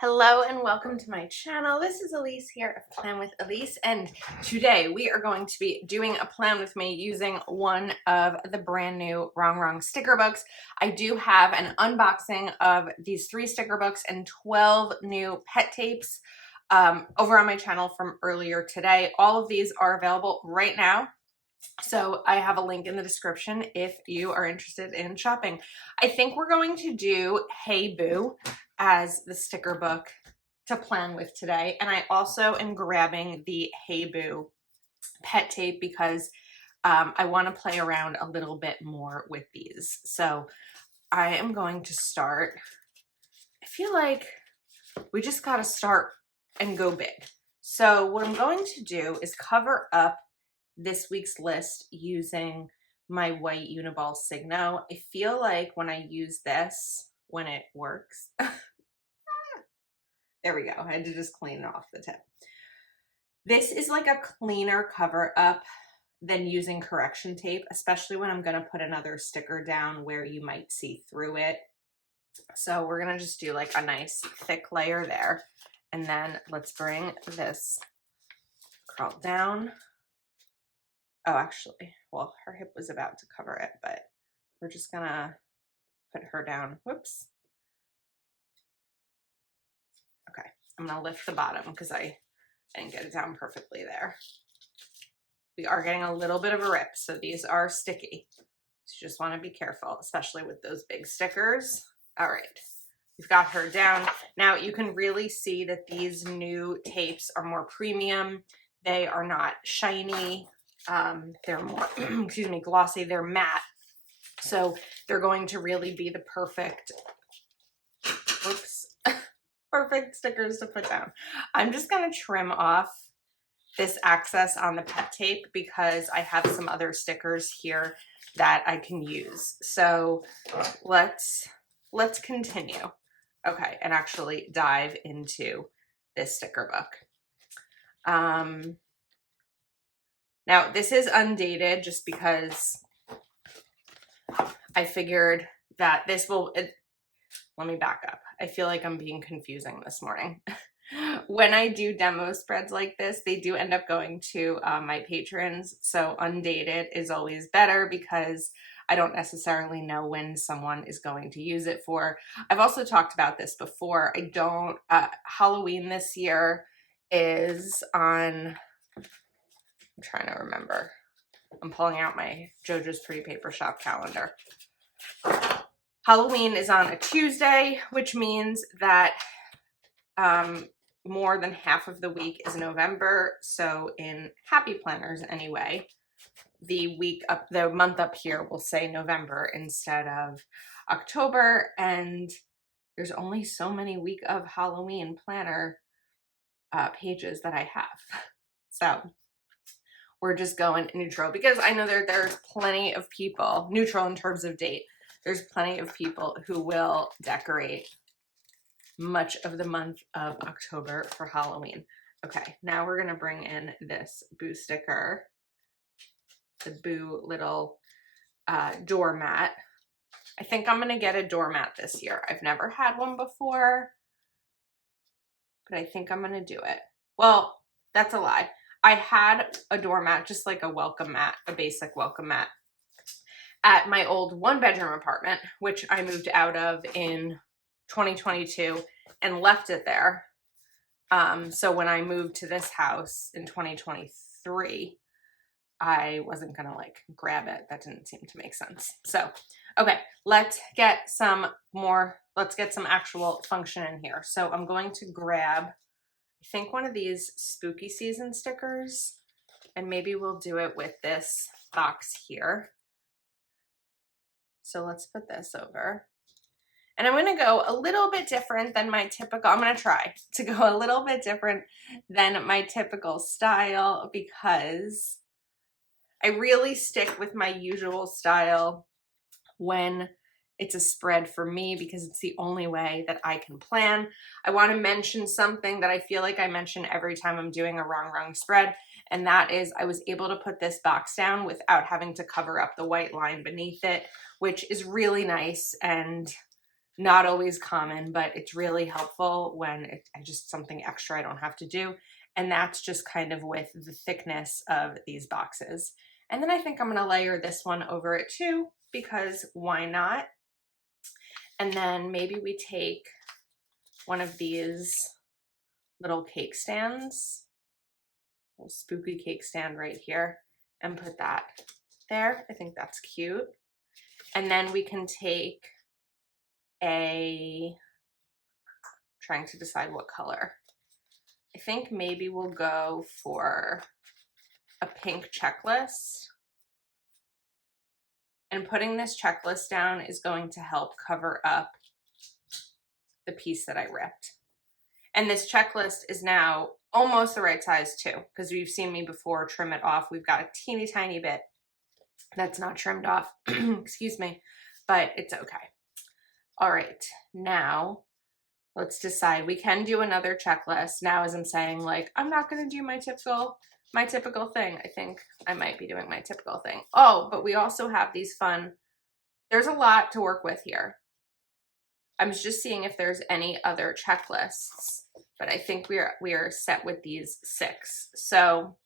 Hello and welcome to my channel. This is Elise here of Plan with Elise, and today we are going to be doing a plan with me using one of the brand new Wrong Wrong sticker books. I do have an unboxing of these 3 sticker books and 12 new pet tapes over on my channel from earlier today. All of these are available right now. So I have a link in the description if you are interested in shopping. I think we're going to do Hey Boo as the sticker book to plan with today. And I also am grabbing the Hey Boo pet tape because I want to play around a little bit more with these. So I am going to start. I feel like we just got to start and go big. So what I'm going to do is cover up this week's list using my white Uniball Signo. I feel like when I use this, when it works, there we go. I had to just clean it off the tip. This is like a cleaner cover up than using correction tape, especially when I'm going to put another sticker down where you might see through it. So we're going to just do like a nice thick layer there. And then let's bring this curl down. Oh, actually, well, her hip was about to cover it, but we're just gonna put her down. Whoops. Okay, I'm gonna lift the bottom because I didn't get it down perfectly there. We are getting a little bit of a rip, so these are sticky. So you just want to be careful, especially with those big stickers. All right, we've got her down. Now you can really see that these new tapes are more premium. They are not shiny. They're more, excuse me, glossy. They're matte. So they're going to really be the perfect, perfect stickers to put down. I'm just going to trim off this excess on the pet tape because I have some other stickers here that I can use. So let's continue. Okay, and actually dive into this sticker book. Now this is undated just because I figured that this will, let me back up. I feel like I'm being confusing this morning. When I do demo spreads like this, they do end up going to my patrons. So undated is always better because I don't necessarily know when someone is going to use it for. I've also talked about this before. I don't, Halloween this year is on, I'm trying to remember. I'm pulling out my JoJo's Pretty Paper Shop calendar. Halloween is on a Tuesday, which means that more than half of the week is November. So in Happy Planners anyway, the month up here will say November instead of October. And there's only so many week of Halloween planner pages that I have. So we're just going neutral because I know there's plenty of people, neutral in terms of date. There's plenty of people who will decorate much of the month of October for Halloween. Okay, now we're gonna bring in this Boo sticker, the Boo little doormat. I think I'm gonna get a doormat this year. I've never had one before, but I think I'm gonna do it. Well, that's a lie. I had a doormat, just like a welcome mat, a basic welcome mat, at my old 1-bedroom apartment, which I moved out of in 2022 and left it there. So when I moved to this house in 2023, I wasn't gonna like grab it. That didn't seem to make sense. So, okay, let's get some actual function in here. So I'm going to grab, I think, one of these spooky season stickers, and maybe we'll do it with this box here. So let's put this over. And I'm going to go a little bit different than my typical, I'm going to try to go a little bit different than my typical style because I really stick with my usual style when it's a spread for me because it's the only way that I can plan. I want to mention something that I feel like I mention every time I'm doing a Wrong Wrong spread, and that is I was able to put this box down without having to cover up the white line beneath it, which is really nice and Not always common, but it's really helpful when it's just something extra I don't have to do. And that's just kind of with the thickness of these boxes. And then I think I'm gonna layer this one over it too, because why not? And then maybe we take one of these little cake stands, little spooky cake stand right here, and put that there. I think that's cute. And then we can take trying to decide what color. I think maybe we'll go for a pink checklist. And putting this checklist down is going to help cover up the piece that I ripped. And this checklist is now almost the right size too, because you've seen me before trim it off. We've got a teeny tiny bit that's not trimmed off, excuse me, but it's okay. All right, now let's decide. We can do another checklist. Now, as I'm saying, like, I'm not gonna do my typical thing. I think I might be doing my typical thing. Oh, but we also have these fun, there's a lot to work with here. I'm just seeing if there's any other checklists, but I think we are set with these 6. So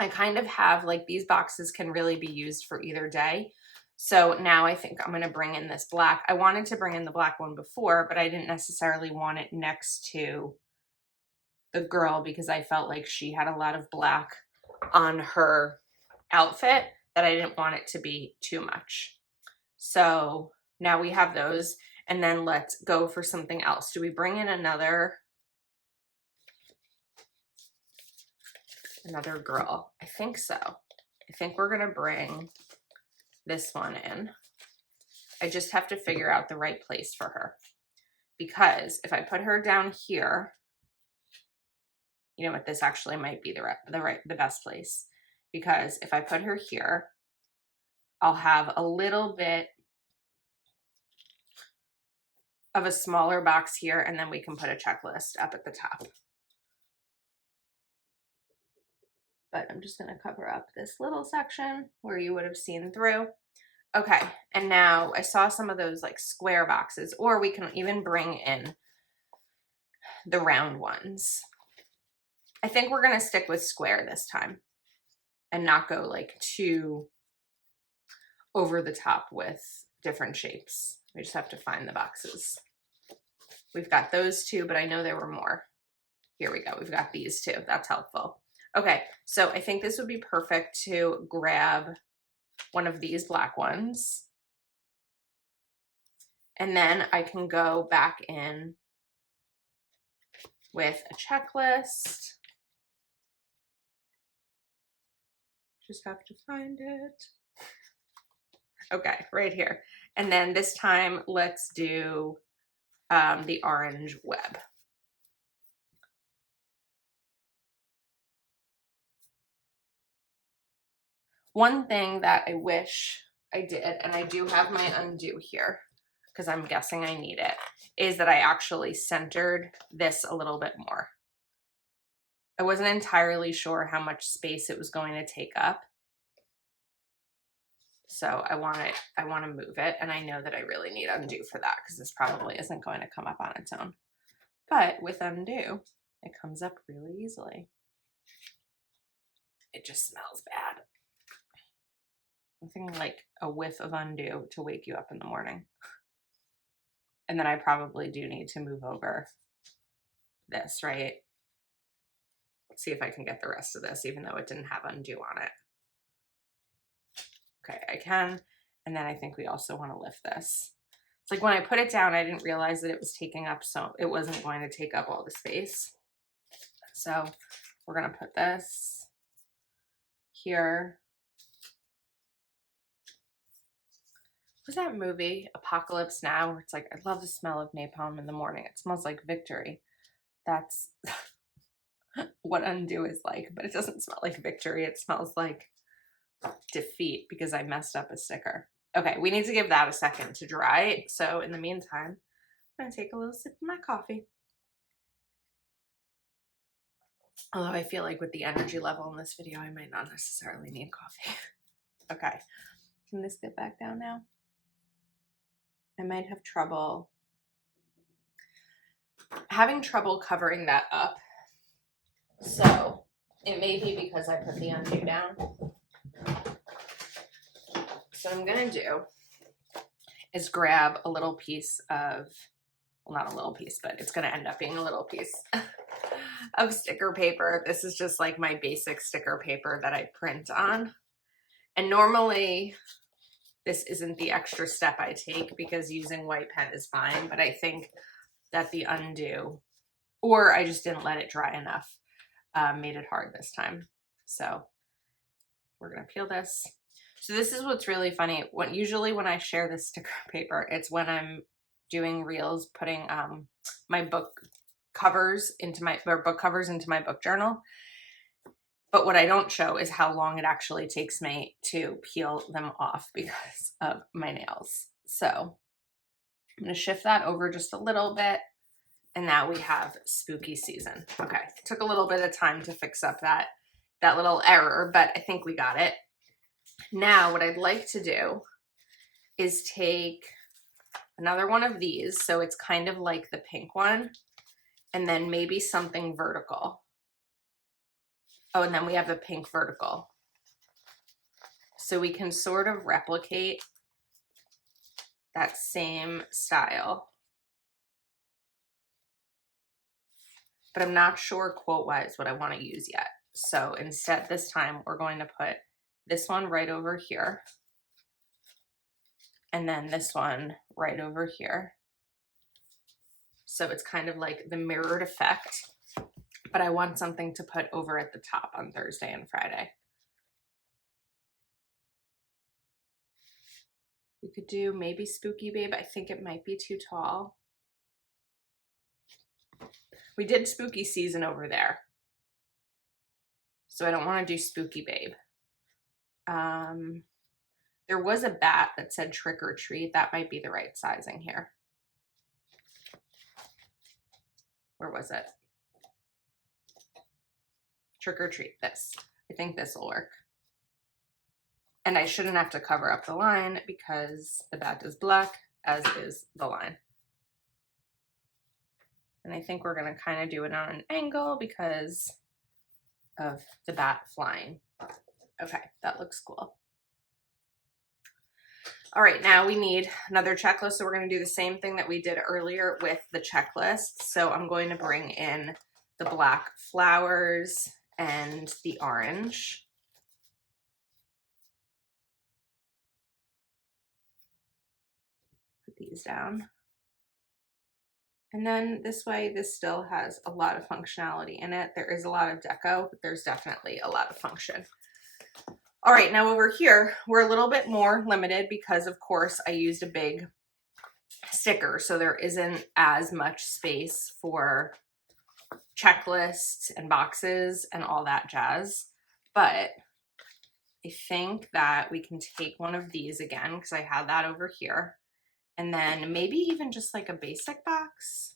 I kind of have like these boxes can really be used for either day. So now I think I'm gonna bring in this black. I wanted to bring in the black one before, but I didn't necessarily want it next to the girl because I felt like she had a lot of black on her outfit that I didn't want it to be too much. So now we have those, and then let's go for something else. Do we bring in another girl? I think so. I think we're gonna bring this one in. I just have to figure out the right place for her, because if I put her down here, you know what, this actually might be the best place, because if I put her here, I'll have a little bit of a smaller box here, and then we can put a checklist up at the top. But I'm just gonna cover up this little section where you would have seen through. Okay, and now I saw some of those like square boxes, or we can even bring in the round ones. I think we're gonna stick with square this time and not go like too over the top with different shapes. We just have to find the boxes. We've got those 2, but I know there were more. Here we go. We've got these 2. That's helpful. Okay, so I think this would be perfect to grab one of these black ones. And then I can go back in with a checklist. Just have to find it. Okay, right here. And then this time, let's do the orange web. One thing that I wish I did, and I do have my undo here, because I'm guessing I need it, is that I actually centered this a little bit more. I wasn't entirely sure how much space it was going to take up. So I want to move it, and I know that I really need undo for that, because this probably isn't going to come up on its own. But with undo, it comes up really easily. It just smells bad. Nothing like a whiff of undo to wake you up in the morning. And then I probably do need to move over this, right? Let's see if I can get the rest of this, even though it didn't have undo on it. Okay, I can. And then I think we also want to lift this. It's like when I put it down, I didn't realize that it was taking up, so it wasn't going to take up all the space. So we're going to put this here. Was that movie Apocalypse Now, where it's like, I love the smell of napalm in the morning. It smells like victory. That's what undo is like, but it doesn't smell like victory. It smells like defeat because I messed up a sticker. Okay, we need to give that a second to dry. So in the meantime, I'm gonna take a little sip of my coffee. Although I feel like with the energy level in this video, I might not necessarily need coffee. Okay, can this get back down now? I might have trouble having trouble covering that up. So it may be because I put the undo down. So what I'm gonna do is grab a little piece of, well, not a little piece, but it's gonna end up being a little piece of sticker paper. This is just like my basic sticker paper that I print on. And normally this isn't the extra step I take because using white pen is fine, but I think that the undo, or I just didn't let it dry enough, made it hard this time. So we're gonna peel this. So this is what's really funny. Usually when I share this sticker paper, it's when I'm doing reels, putting my book covers into my book journal. But what I don't show is how long it actually takes me to peel them off because of my nails. So I'm gonna shift that over just a little bit. And now we have spooky season. Okay, it took a little bit of time to fix up that little error, but I think we got it. Now what I'd like to do is take another one of these, so it's kind of like the pink one, and then maybe something vertical. Oh, and then we have a pink vertical. So we can sort of replicate that same style. But I'm not sure quote-wise what I want to use yet. So instead, this time, we're going to put this one right over here. And then this one right over here. So it's kind of like the mirrored effect. But I want something to put over at the top on Thursday and Friday. We could do maybe Spooky Babe. I think it might be too tall. We did Spooky Season over there. So I don't want to do Spooky Babe. There was a bat that said Trick or Treat. That might be the right sizing here. Where was it? Trick or Treat, this. I think this will work. And I shouldn't have to cover up the line because the bat is black, as is the line. And I think we're gonna kind of do it on an angle because of the bat flying. Okay, that looks cool. All right, now we need another checklist. So we're gonna do the same thing that we did earlier with the checklist. So I'm going to bring in the black flowers and the orange. Put these down. And then this way, this still has a lot of functionality in it. There is a lot of deco, but there's definitely a lot of function. All right, now over here, we're a little bit more limited because of course I used a big sticker, so there isn't as much space for checklists and boxes and all that jazz. But I think that we can take one of these again because I had that over here. And then maybe even just like a basic box.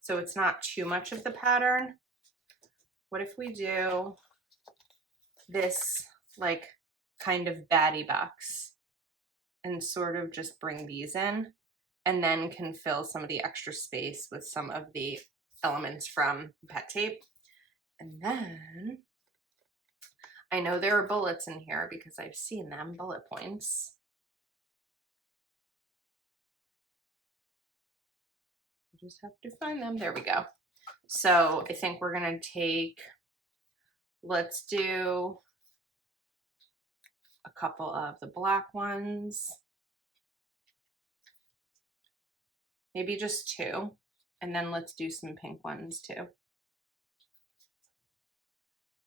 So it's not too much of the pattern. What if we do this like kind of baddie box and sort of just bring these in and then can fill some of the extra space with some of the elements from pet tape. And then I know there are bullets in here because I've seen them, bullet points. You just have to find them. There we go. So I think we're gonna take, let's do a couple of the black ones. Maybe just two. And then let's do some pink ones too.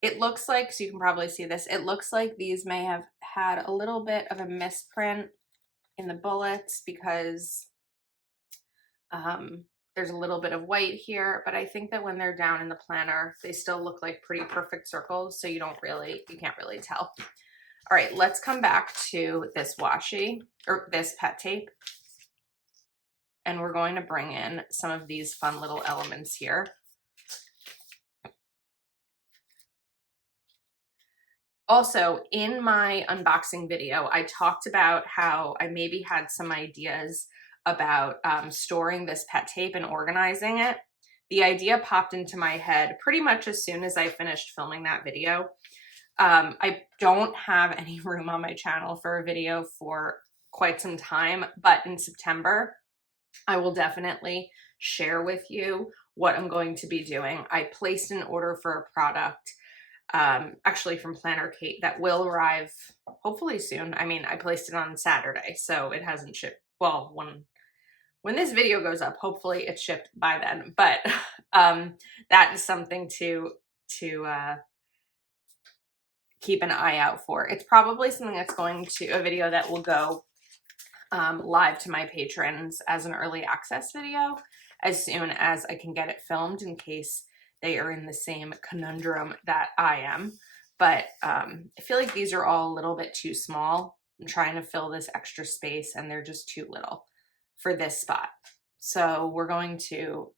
It looks like, so you can probably see this, it looks like these may have had a little bit of a misprint in the bullets because there's a little bit of white here, but I think that when they're down in the planner, they still look like pretty perfect circles, so you can't really tell. All right, let's come back to this washi, or this pet tape. And we're going to bring in some of these fun little elements here. Also, in my unboxing video, I talked about how I maybe had some ideas about storing this pet tape and organizing it. The idea popped into my head pretty much as soon as I finished filming that video. I don't have any room on my channel for a video for quite some time, but in September, I will definitely share with you what I'm going to be doing. I placed an order for a product, actually from Planner Kate, that will arrive hopefully soon. I mean, I placed it on Saturday, so it hasn't shipped. Well, when this video goes up, hopefully it's shipped by then, but that is something to keep an eye out for. It's probably something that's a video that will go live to my patrons as an early access video as soon as I can get it filmed, in case they are in the same conundrum that I am. But I feel like these are all a little bit too small. I'm trying to fill this extra space and they're just too little for this spot. So we're going to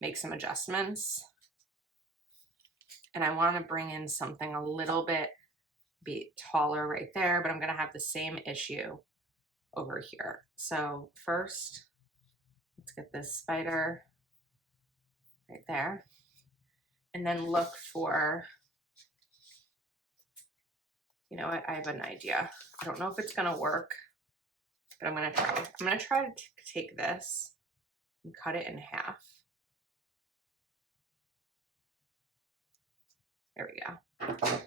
make some adjustments. And I want to bring in something a little bit taller right there, but I'm going to have the same issue over here. So first, let's get this spider right there. And then look for, you know what, I have an idea. I don't know if it's going to work, but I'm going to try. I'm going to try to take this and cut it in half. There we go.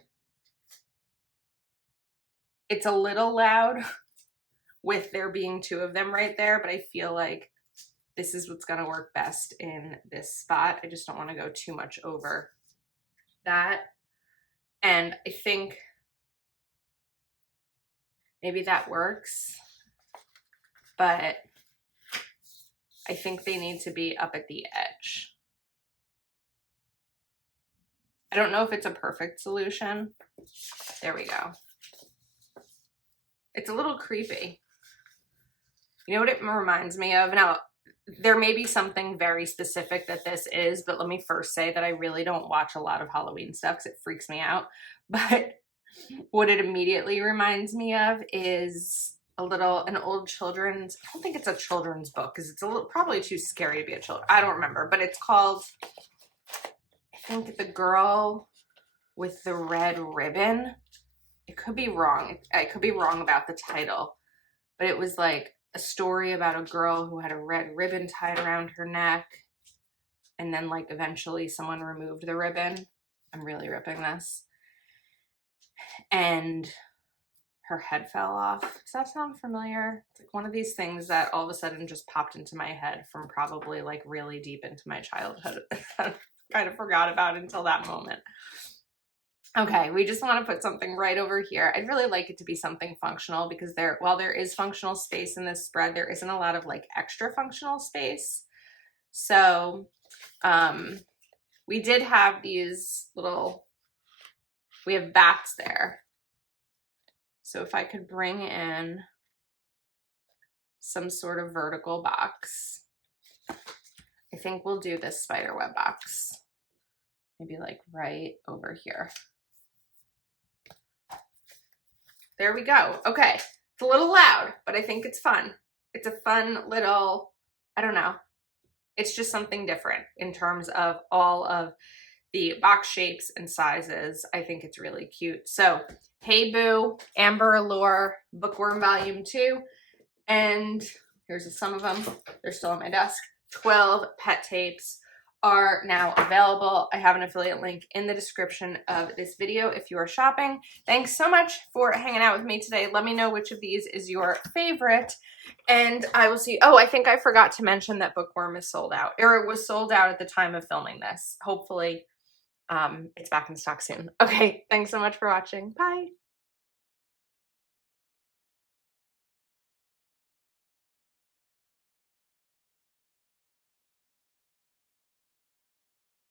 It's a little loud with there being two of them right there, but I feel like this is what's going to work best in this spot. I just don't want to go too much over that. And I think maybe that works, but I think they need to be up at the edge. I don't know if it's a perfect solution. There we go. It's a little creepy. You know what it reminds me of? Now, there may be something very specific that this is, but let me first say that I really don't watch a lot of Halloween stuff because it freaks me out. But what it immediately reminds me of is an old children's, I don't think it's a children's book because it's probably too scary to be a child. I don't remember, but it's called, I think, The Girl with the Red Ribbon. It could be wrong. I could be wrong about the title, but it was like a story about a girl who had a red ribbon tied around her neck, and then like eventually someone removed the ribbon. I'm really ripping this. And her head fell off. Does that sound familiar? It's like one of these things that all of a sudden just popped into my head from probably like really deep into my childhood. I kind of forgot about until that moment. Okay, we just want to put something right over here. I'd really like it to be something functional because while there is functional space in this spread, there isn't a lot of like extra functional space. So we did have these we have bats there. So if I could bring in some sort of vertical box, I think we'll do this spider web box. Maybe like right over here. There we go. Okay. It's a little loud, but I think it's fun. It's a fun little, I don't know. It's just something different in terms of all of the box shapes and sizes. I think it's really cute. So, Hey Boo, Amber Allure, Bookworm Volume 2. And here's some of them. They're still on my desk. 12 pet tapes are now available. I have an affiliate link in the description of this video if you are shopping. Thanks so much for hanging out with me today. Let me know which of these is your favorite, and I will see. Oh, I think I forgot to mention that Bookworm is sold out, or it was sold out at the time of filming this. Hopefully, it's back in stock soon. Okay, thanks so much for watching. Bye.